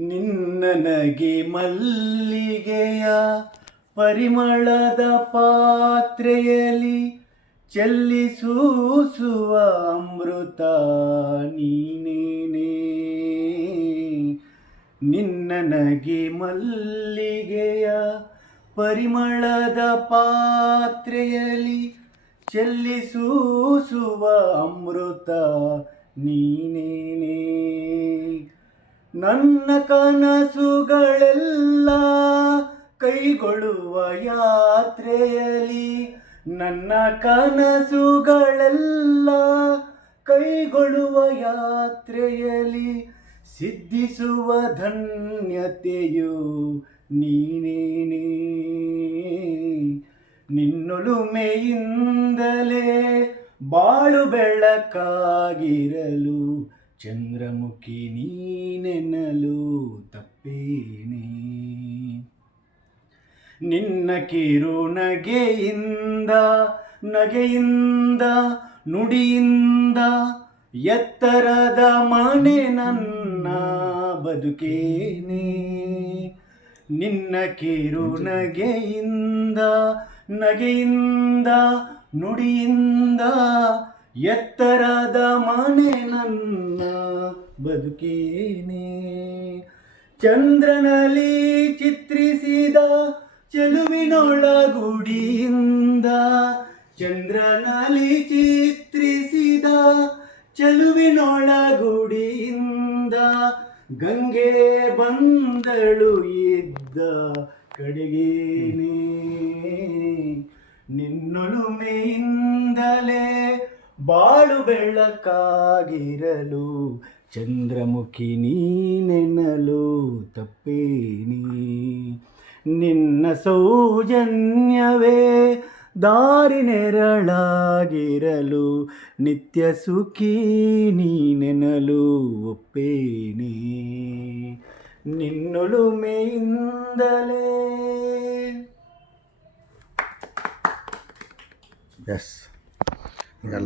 ನಿನ್ನನಗೆ ಮಲ್ಲಿಗೆಯ ಪರಿಮಳದ ಪಾತ್ರೆಯಲ್ಲಿ ಚೆಲ್ಲಿಸೂಸುವ ಅಮೃತ ನೀನೇನೇ. ನಿನ್ನನಗೆ ಮಲ್ಲಿಗೆಯ ಪರಿಮಳದ ಪಾತ್ರೆಯಲ್ಲಿ ಚೆಲ್ಲಿಸೂಸುವ ಅಮೃತ ನೀನೇನೇ. ನನ್ನ ಕನಸುಗಳೆಲ್ಲ ಕೈಗೊಳ್ಳುವ ಯಾತ್ರೆಯಲ್ಲಿ, ನನ್ನ ಕನಸುಗಳೆಲ್ಲ ಕೈಗೊಳ್ಳುವ ಯಾತ್ರೆಯಲ್ಲಿ ಸಿದ್ಧಿಸುವ ಧನ್ಯತೆಯು ನೀನೇನೇ. ನಿನ್ನೊಲುಮೆಯಿಂದಲೇ ಬಾಳು ಬೆಳಕಾಗಿರಲು ಚಂದ್ರಮುಖಿ ನೀನೆನ್ನಲು ತಪ್ಪೇನೆ. ನಿನ್ನ ಕಿರು ನಗೆಯಿಂದ ನುಡಿಯಿಂದ ಎತ್ತರದ ಮನೆ ನನ್ನ ಬದುಕೇನೆ. ನಿನ್ನ ಕಿರು ನಗೆಯಿಂದ ನುಡಿಯಿಂದ ಎತ್ತರದ ಮನೆ ನನ್ನ ಬದುಕೇನೆ. ಚಂದ್ರನಲ್ಲಿ ಚಿತ್ರಿಸಿದ ಚೆಲುವಿನೊಳಗುಡಿಯಿಂದ, ಚಂದ್ರನಲ್ಲಿ ಚಿತ್ರಿಸಿದ ಚೆಲುವಿನೊಳಗುಡಿಯಿಂದ ಗಂಗೆ ಬಂದಳು ಇದ್ದ ಕಡೆಗೇನೆ. ನಿನ್ನೊಲುಮೆಯಿಂದಲೇ ಬಾಳು ಬೆಳಕಾಗಿರಲು ಚಂದ್ರಮುಖಿ ನೀನೆನ್ನಲು ತಪ್ಪೇನಿ. ನಿನ್ನ ಸೌಜನ್ಯವೇ ದಾರಿ ನೆರಳಾಗಿರಲು ನಿತ್ಯ ಸುಖಿ ನೀನೆನ್ನಲು ಒಪ್ಪೇನಿ. ನಿನ್ನೊಲುಮೆಯಿಂದಲೇ. ಎಸ್.